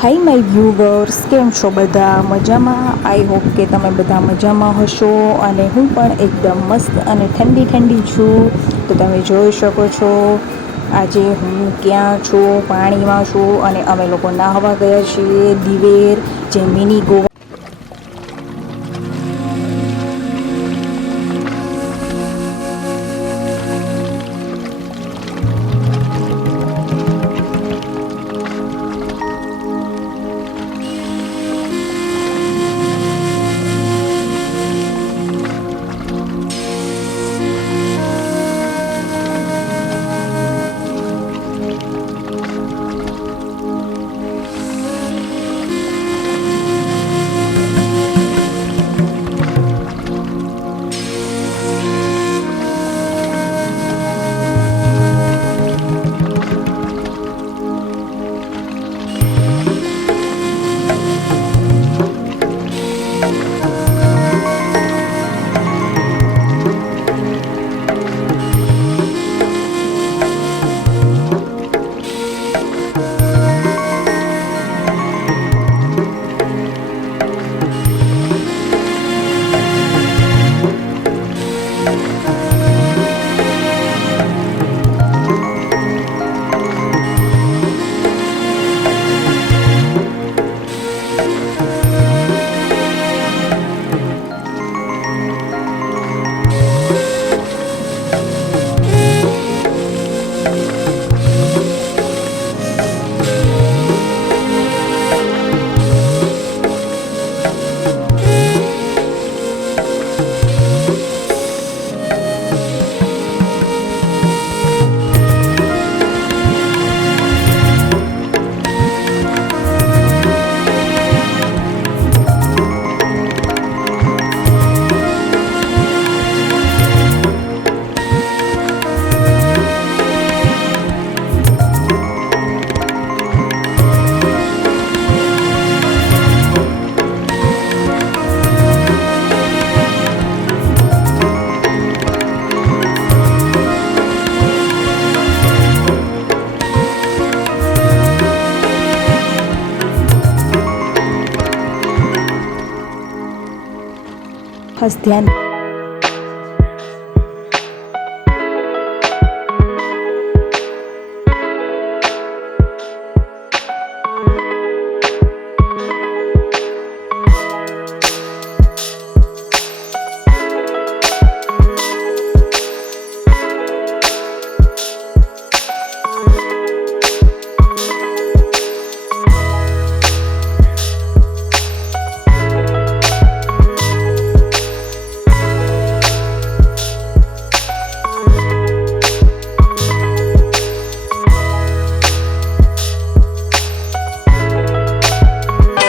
હાય my વ્યુવર્સ, કેમ છો બધા? મજામાં? આઈ હોપ કે તમે બધા મજામાં હશો અને હું પણ એકદમ મસ્ત અને ઠંડી ઠંડી છું. તો તમે જોઈ શકો છો આજે હું ક્યાં છું, પાણીમાં છું અને અમે લોકો નાહવા ગયા છીએ દિવેર, જે મિની ગોવા ખાસ ધ્યાન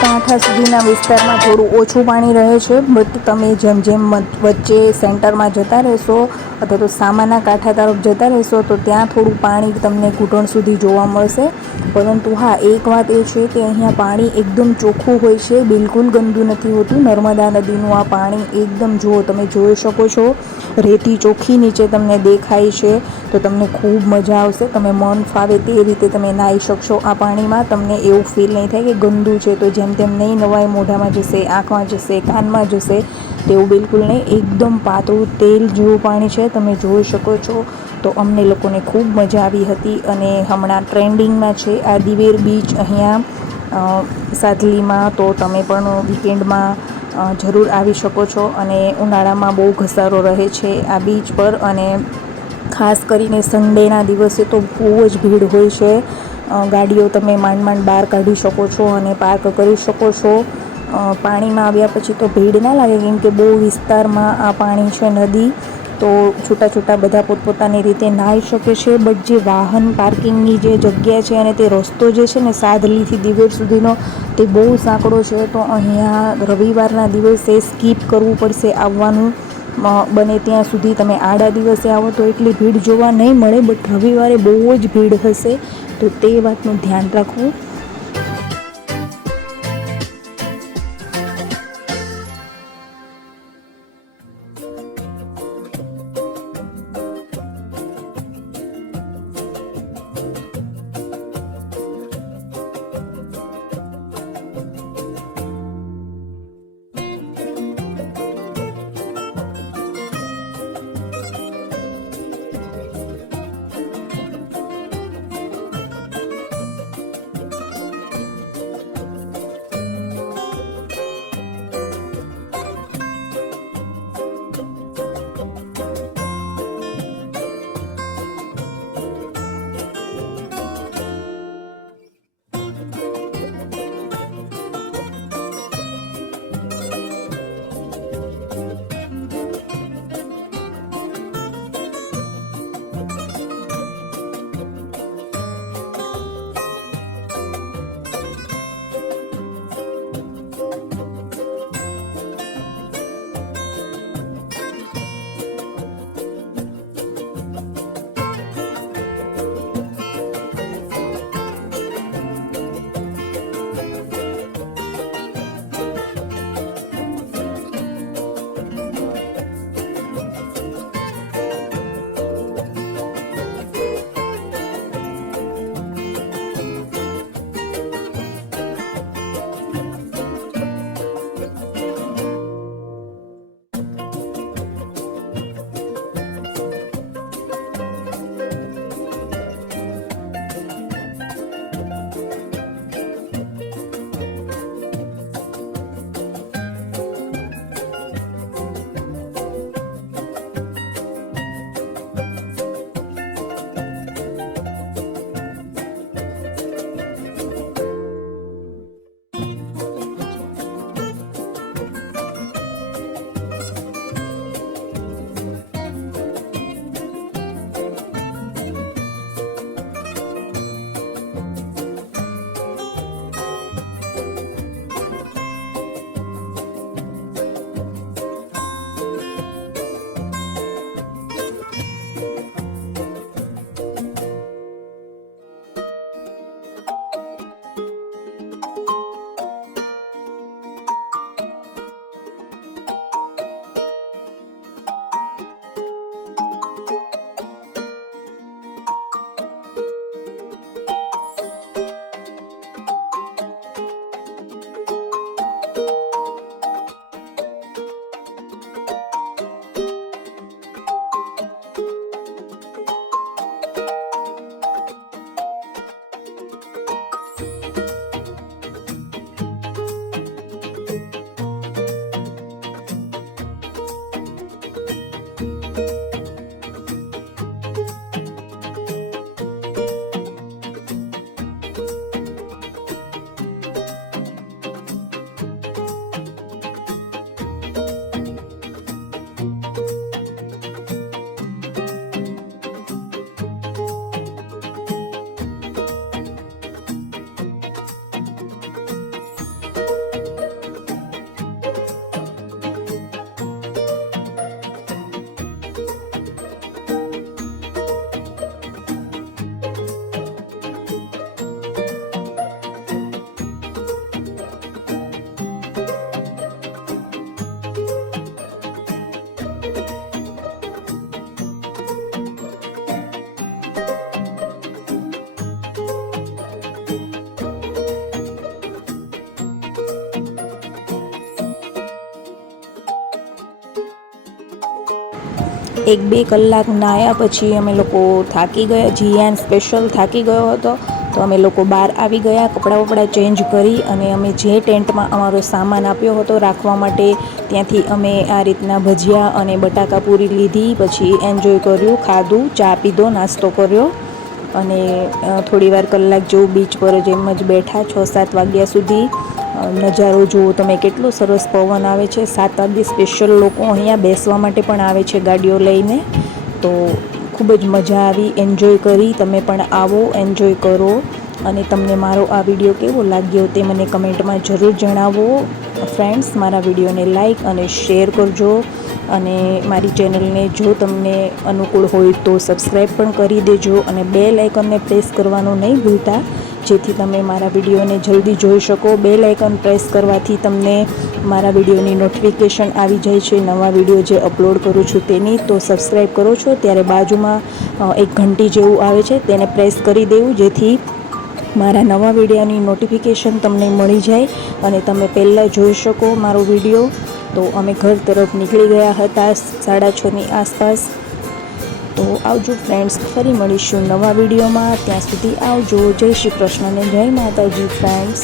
કાંઠા સુધીના વિસ્તારમાં થોડું ઓછું પાણી રહે છે, બટ તમે જેમ જેમ વચ્ચે સેન્ટરમાં જતા રહેશો અથવા તો સામાના કાંઠા તરફ જતા રહેશો તો ત્યાં થોડું પાણી તમને ઘૂંટણ સુધી જોવા મળશે. પરંતુ હા, એક વાત એ છે કે અહીંયા પાણી એકદમ ચોખ્ખું હોય છે, બિલકુલ ગંદુ નથી હોતું. નર્મદા નદીનું આ પાણી એકદમ, જુઓ તમે જોઈ શકો છો, રેતી ચોખ્ખી નીચે તમને દેખાય છે. તો તમને ખૂબ મજા આવશે, તમે મન ફાવે તે રીતે તમે નાહી શકશો આ પાણીમાં. તમને એવું ફીલ નહીં થાય કે ગંદુ છે, તો જેમ તેમ નહીં નવાય, મોઢામાં જશે, આંખમાં જશે, કાનમાં જશે, તેવું બિલકુલ નહીં. એકદમ પાતળું તેલ જેવું પાણી છે, તમે જોઈ શકો છો. તો અમને લોકોને ખૂબ મજા આવી હતી અને હમણાં ટ્રેન્ડિંગમાં છે આ દિવેર બીચ અહીંયા સાદલીમાં. તો તમે પણ વીકેન્ડમાં જરૂર આવી શકો છો અને ઉનાળામાં બહુ ઘસારો રહે છે આ બીચ પર અને ખાસ કરીને સન્ડેના દિવસે તો બહુ જ ભીડ હોય છે. ગાડીઓ તમે માંડ માંડ બહાર કાઢી શકો છો અને પાર્ક કરી શકો છો. પાણીમાં આવ્યા પછી તો ભીડ ના લાગે, કેમ કે બહુ વિસ્તારમાં આ પાણી છે, નદી. તો છૂટા છૂટા બધા પોતપોતાની રીતે નાહી શકે છે. બટ જે વાહન પાર્કિંગની જે જગ્યા છે અને તે રસ્તો જે છે ને સાદલીથી દિવેર સુધીનો, તે બહુ સાંકડો છે. તો અહીંયા રવિવારના દિવસે સ્કીપ કરવું પડશે આવવાનું. બને ત્યાં સુધી તમે આડા દિવસે આવો તો એટલી ભીડ જોવા નહીં મળે, બટ રવિવારે બહુ જ ભીડ હશે, તો તે વાતનું ધ્યાન રાખવું. 1-2 કલાક નાહ્યા પછી અમે લોકો થાકી ગયા. જીયાન સ્પેશિયલ થાકી ગયો હતો, તો અમે લોકો બહાર આવી ગયા, કપડાં ચેન્જ કરી અને અમે જે ટેન્ટમાં અમારો સામાન આપ્યો હતો રાખવા માટે, ત્યાંથી અમે આ રીતના ભજીયા અને બટાકા પૂરી લીધી. પછી એન્જોય કર્યું, ખાધું, ચા પીધો, નાસ્તો કર્યો અને થોડીવાર કલાક જેવું બીચ પર જ એમ જ બેઠા 6-7 વાગ્યા સુધી. નજારો જુઓ તમે, કેટલો સરસ પવન આવે છે. 7 વાગે સ્પેશિયલ લોકો અહીંયા બેસવા માટે પણ આવે છે ગાડીઓ લઈને. તો ખૂબ જ મજા આવી, એન્જોય કરી. તમે પણ આવો, એન્જોય કરો. અને તમને મારો આ વિડીયો કેવો લાગ્યો તે મને કમેન્ટમાં જરૂર જણાવો. ફ્રેન્ડ્સ, મારા વિડીયોને લાઈક અને શેર કરજો અને મારી ચેનલને જો તમને અનુકૂળ હોય તો સબસ્ક્રાઈબ પણ કરી દેજો અને બેલ આઇકનને પ્રેસ કરવાનું નહીં ભૂલતા, જેથી તમે મારા વિડીયોને જલ્દી જોઈ શકો. બેલ આઇકન પ્રેસ કરવાથી તમને મારા વિડીયોની નોટિફિકેશન આવી જાય છે, નવા વિડીયો જે અપલોડ કરું છું તેની. તો સબસ્ક્રાઈબ કરો છો ત્યારે બાજુમાં એક ઘંટી જેવું આવે છે, તેને પ્રેસ કરી દેવું, જેથી મારા નવા વિડીયોની નોટિફિકેશન તમને મળી જાય અને તમે પહેલાં જોઈ શકો મારો વિડીયો. તો અમે ઘર તરફ નીકળી ગયા હતા 6:30ની આસપાસ. તો આવજો ફ્રેન્ડ્સ, ફરી મળીશું નવા વિડીયોમાં. ત્યાં સુધી આવજો. જય શ્રી કૃષ્ણ અને જય માતાજી ફ્રેન્ડ્સ.